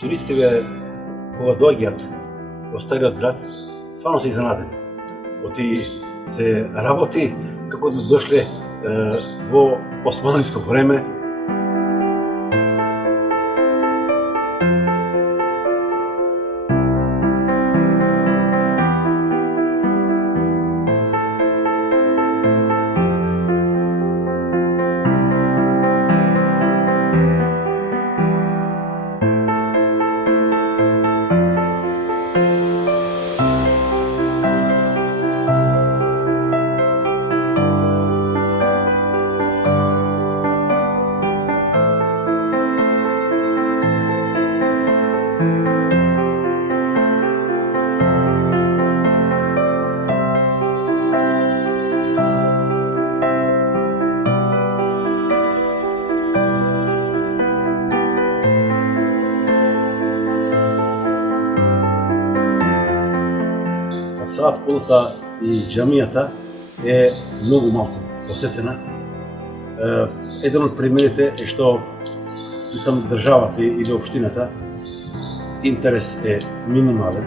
туристите кога доаѓаат во стариот град, стварно се изненадени. Оти се работи како да дошле во османлиско време. Саат колата и џамијата е многу малку посетена. Еден од примерите е што само државата или општината интерес е минимален.